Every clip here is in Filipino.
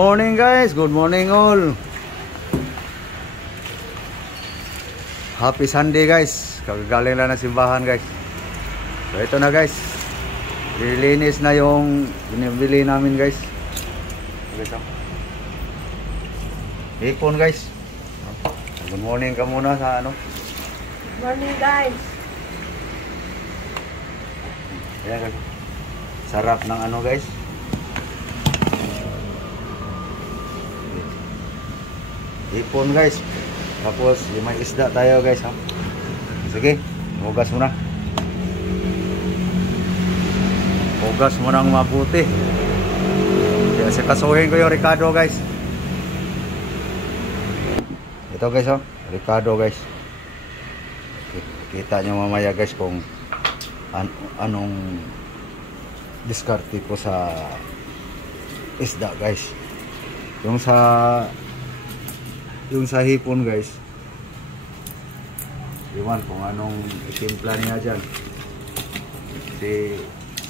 morning guys, good morning all. Happy Sunday guys. Kagagaling lang ng simbahan guys. So ito na guys. Lilinis na yung binibili namin guys. Ipon guys. Good morning ka muna sa ano. Good morning guys. Ayan guys. Sarap ng ano guys. Ipon guys. Tapos yung may isda tayo guys ha. Sige, hugas muna. Hugas mo nang mabuti. Kasi kasuhin ko yung Ricardo guys. Ito guys oh, Ricardo guys. Kita nyo mamaya guys kung anong diskarte ko sa isda guys. Yung sa hipon guys, iwan kung anong itimpla niya dyan. Kasi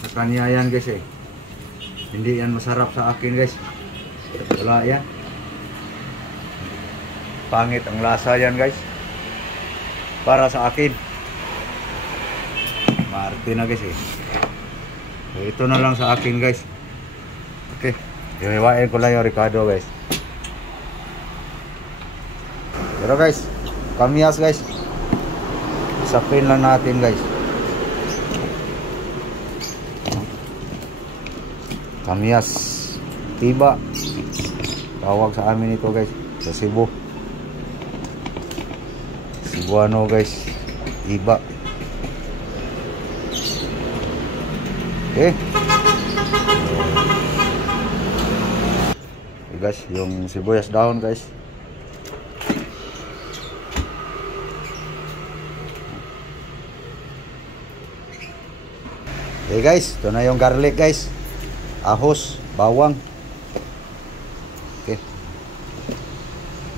sa kanya yan guys eh, hindi yan masarap sa akin guys. Wala yan, pangit ang lasa yan guys para sa akin. Maarte na guys eh. So, ito na lang sa akin guys. Okay, iwain ko lang yung Ricardo guys. Pero guys, kamyas guys, isapin lang natin guys. Kamyas tiba, tawag sa amin ito guys, sa Cebu. Cebuano guys, tiba. Okay. Okay guys, yung sibuyas dahon guys. Okay guys, ito na yung garlic guys. Ahos, bawang. Okay.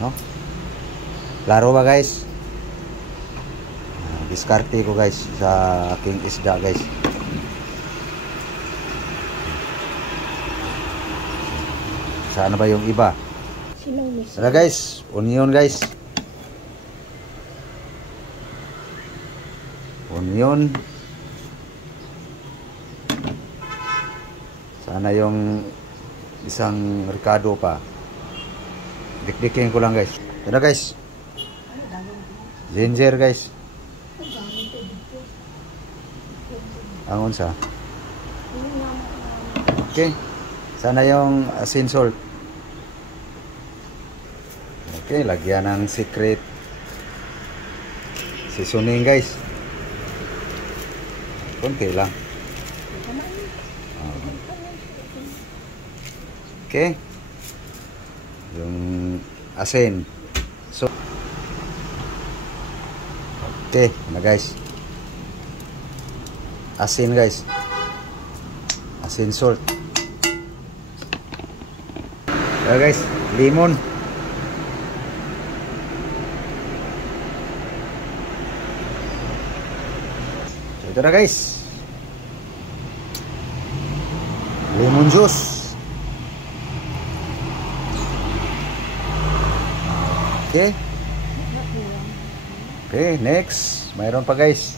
No? Klaro ba guys? Diskarte ko guys sa aking isda guys. Sana ba yung iba? Tara guys, onion guys. Onion. Sana yung isang Ricardo pa. Dikdikin ko lang guys. Tara guys. Ginger guys. Angon sa. Okay. Sana yung asin salt. Okay, lagyan ng secret seasoning guys. Konti lang. Okay. Yung asin. So okay, na guys. Asin guys. Asin salt. So guys, lemon. So ito na guys. Lemon juice. Okay. Okay, next. Mayroon pa guys.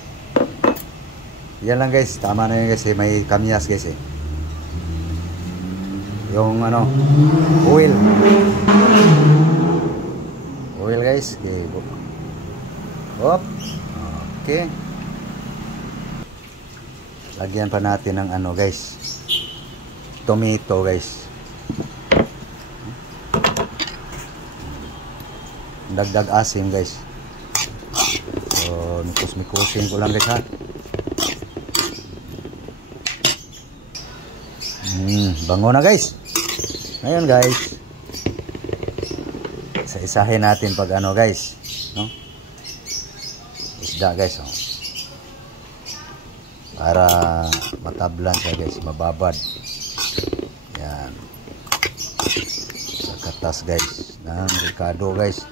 Yan lang guys. Tama na yun guys. May kamyas guys eh. Yung ano, oil. Oil guys. Okay. Hop. Okay. Lagyan pa natin ng ano guys. Tomato guys. Dagdag asim guys. So mikos-mikosin ko lang guys ha. Bango na guys. Ngayon guys, isa-isahin natin pag ano guys, no? Isda guys oh. Para matablan siya guys, mababad. Yan. Sa katas guys ng Ricardo guys.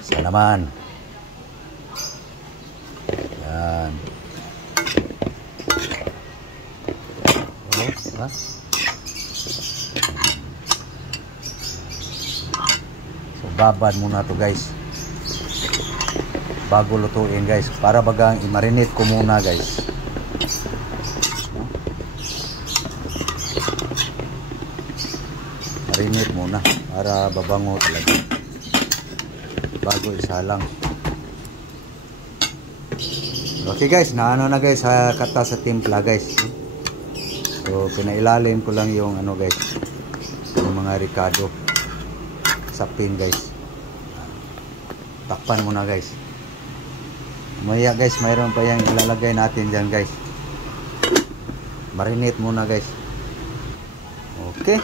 Isa naman. Yan. Diba? So babad muna to guys bago lutuin guys, para bagang i-marinate ko muna guys. Marinate muna para babango talaga bago isalang. Okay guys, naano na guys sa kata sa timpla guys. So pinailalim ko lang yung ano guys, yung mga ricado sa pin guys. Takpan muna guys. Maya guys, mayroon pa yung ilalagay natin dyan guys. Marinate muna guys. Okay.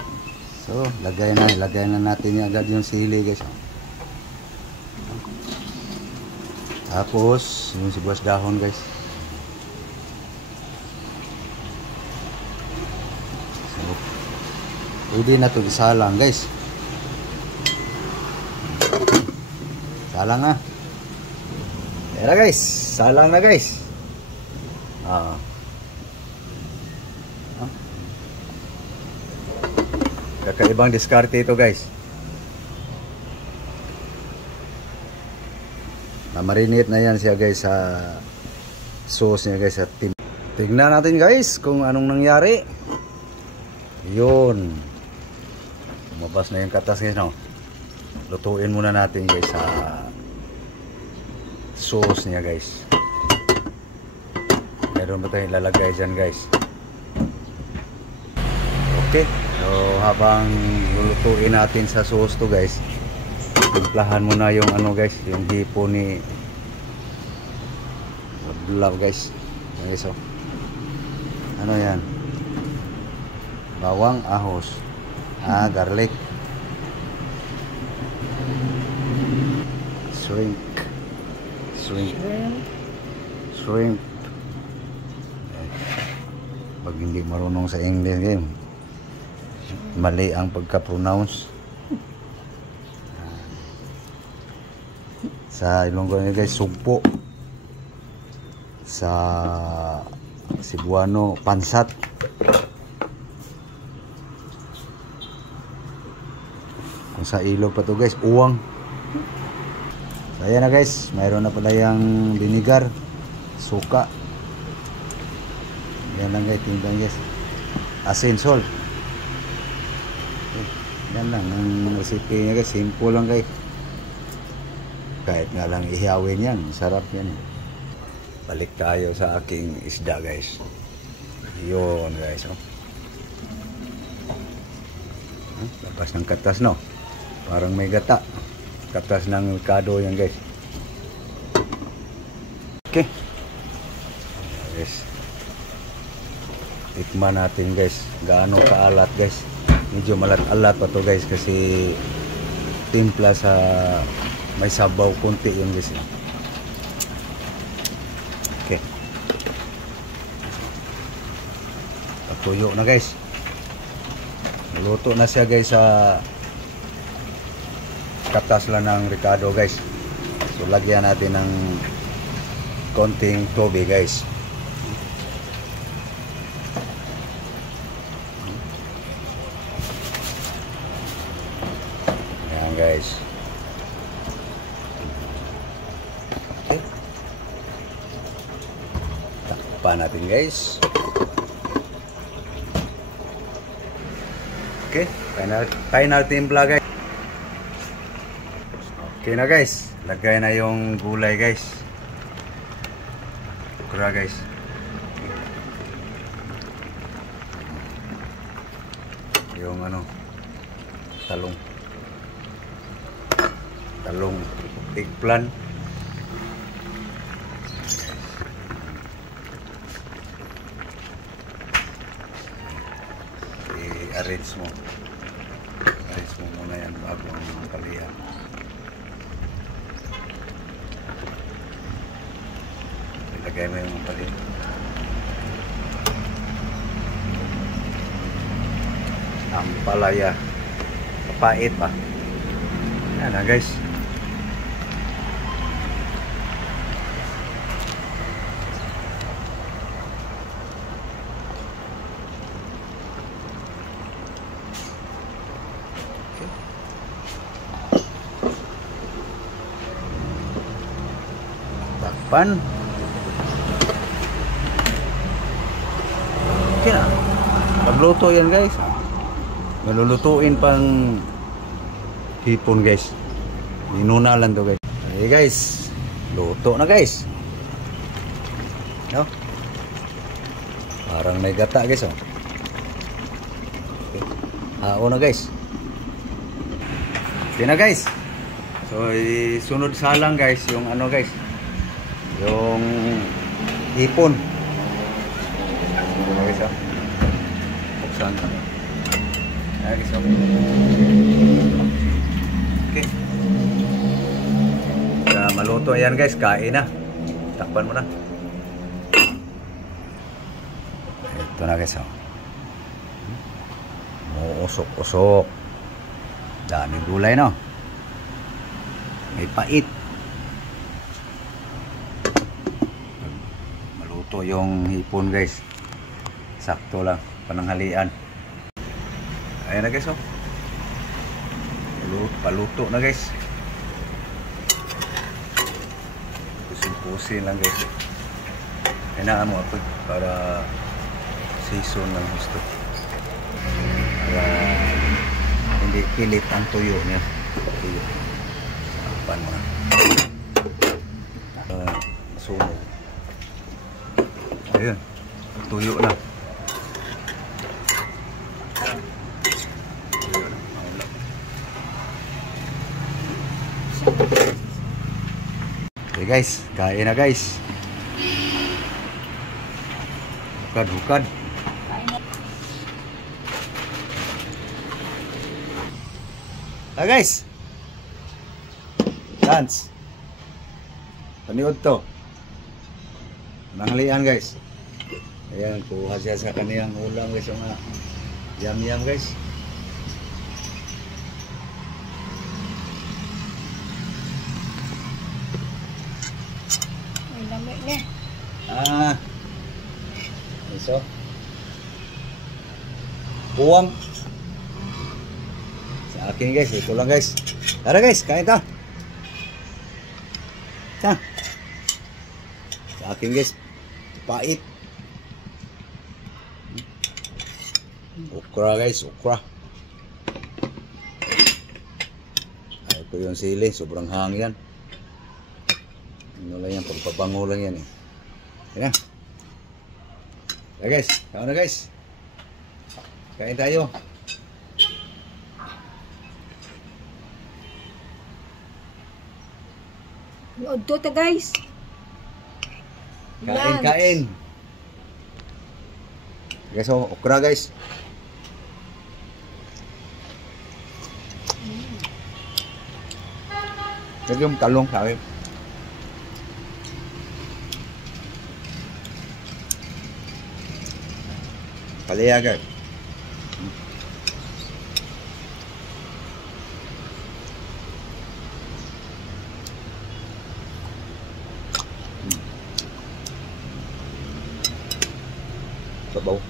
So lagay na natin agad yung sili guys. Tapos yung sibuyas dahon guys. So pwede na ito isalang guys. Salang na. Tara guys, salang na guys. Kakaibang diskarte ito guys. Na-marinate na yan siya guys sa sauce niya guys. Tignan natin guys kung anong nangyari. Yun. Lumabas na yung katas guys, no? Lutuin muna natin guys sa sauce niya guys. Meron ba tayong ilalagay dyan guys? Okay. So habang lulutuin natin sa sauce to guys, timplahan muna yung ano guys, yung hipo ni Love guys. Okay, so ano yan? Bawang, ahos, garlic, shrimp. Pag hindi marunong sa English game, mali ang pagka-pronounce. Sa Ilonggo nyo guys, sugpo. Sa Cebuano, pansat. Kung sa ilog pa to guys, uwang. So ayan na guys, mayroon na pala yung vinegar, suka. Yan lang guys, timbang guys. Asin, salt. Yan lang ang recipe niya guys, simple lang guys. Kahit nga lang ihawin yan, sarap yan. Balik tayo sa aking isda guys. Yun guys, oh. Labas ng katas, no? Parang may gata. Katas ng ricado yan guys. Okay guys, tikman natin guys gaano kaalat guys. Medyo malat-alat pa to guys kasi timpla sa may sabaw konti yun guys. Okay, patuyo na guys. Luto na siya guys sa katas lang ng ricado guys. So lagyan natin ng konting tubig guys. Yan guys. Okay, takpan natin guys. Okay, final timpla guys. Okay na guys, lagay na yung gulay guys. Okra guys. Yung ano, talong eggplant. I-arrange mo muna yan bago ang palihan. Ilagay mo yung palihan. Ang palaya kapait pa. Yan na guys. Takpan. Okay na. Pagluto yan guys. Malulutuin pang hipon guys. Inuna lang to guys. Hey guys. Luto na guys. No? Parang may gata guys oh. Okay. Hao na guys. Okay na guys. So isunod salang guys yung ano guys. Yung hipon. Okay guys oh. Buksan. Okay guys oh. Okay. Maluto yan guys, kain na. Takpan mo na. Ito na guys oh. Usok-usok. Daming gulay no. May pait. Maluto yung hipon guys. Sakto lang pananghalian. Ayan na guys oh. Paluto na guys. Pusin lang guys. Kailangan mo ako para season ng gusto. Para hindi pilit ang tuyo niya. Tuyo. Takpan mo na. Sunog. Ayun. Tuyo na. Tuyo na. Okay guys, kain na guys. Hukad-hukad. Guys. Dance. Paniod to. Nanghalian guys. Ayan, kuha siya sa kaniyang ulam guys. Yung yam-yam guys. So, buwang sa akin guys, ito lang guys. Tara guys, kain ta. Sa akin guys, pait. Okra guys, okra. Ay, ito yung sili, sobrang hangin yan. Ano lang yan, pagpabango lang yan eh. Yan na. Guys, kain na guys. Kain tayo. Odto ta guys. Kain. Guys, oh, okra guys. Ito yung talong sabi. Paliaga. Sabaw.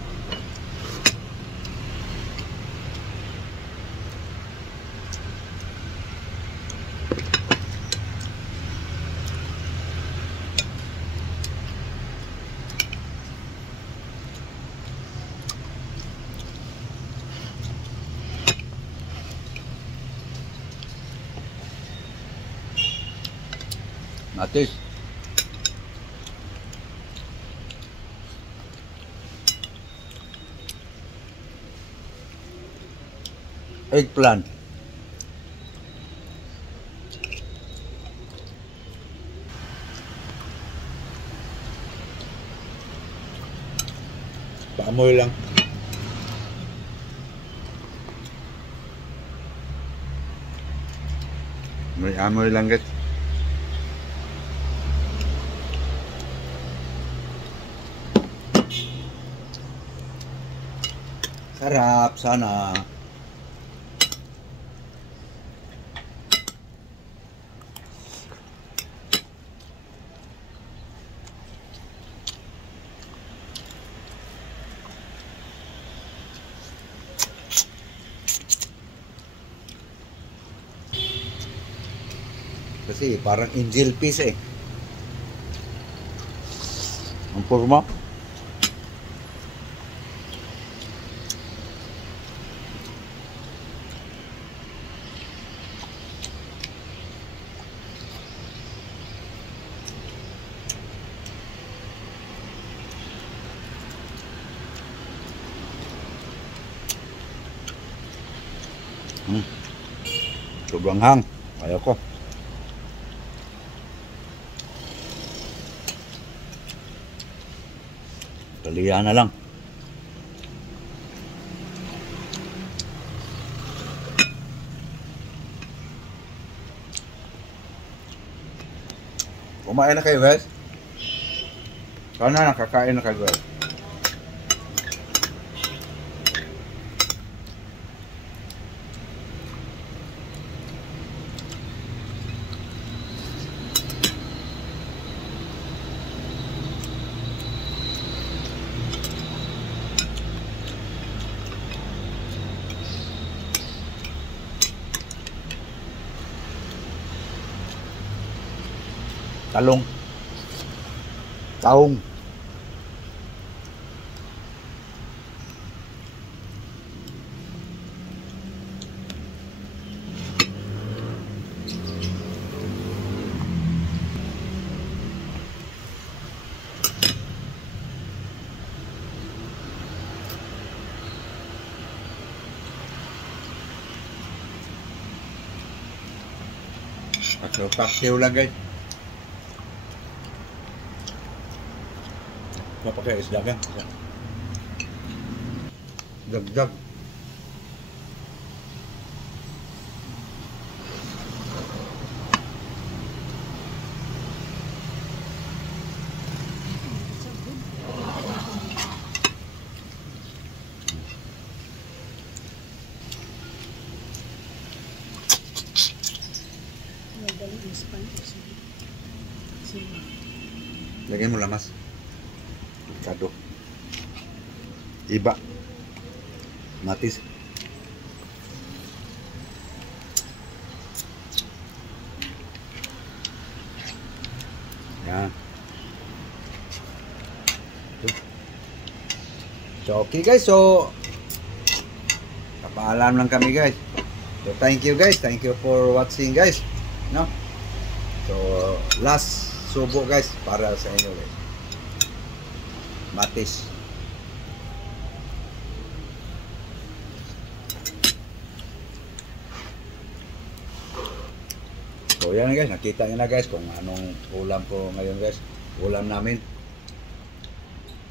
Matis. Eggplant. Paamoy lang. May amoy lang guys. Sarap sana. Kasi parang angel fish eh. forma. Sobrang hang. Ayaw ko. Kaliya na lang. Kumain na kayo, guys? Sana nakakain na kayo, guys. Talong. Taong. Paksiw lang, guys. Pakai isda kan? Dagdag. Lagyan mo lamas. Kado. Iba. Matis. Yan. So, okay guys. So, kapaalam lang kami guys. So, thank you guys. Thank you for watching guys. No? So, last subo guys para sa inyo guys. Matis. So yan guys, nakita nyo na guys kung anong ulam ko ngayon guys. Ulam namin.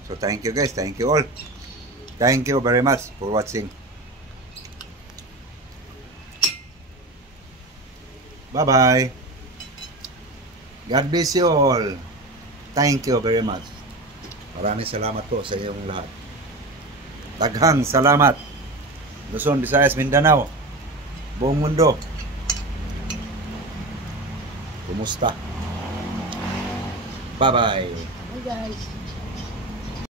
So thank you guys, thank you all. Thank you very much for watching. Bye bye. God bless you all. Thank you very much. Maraming salamat po sa iyong lahat. Daghang salamat. Luzon, Visayas, Mindanao. Buong mundo. Kumusta? Bye-bye. Bye guys.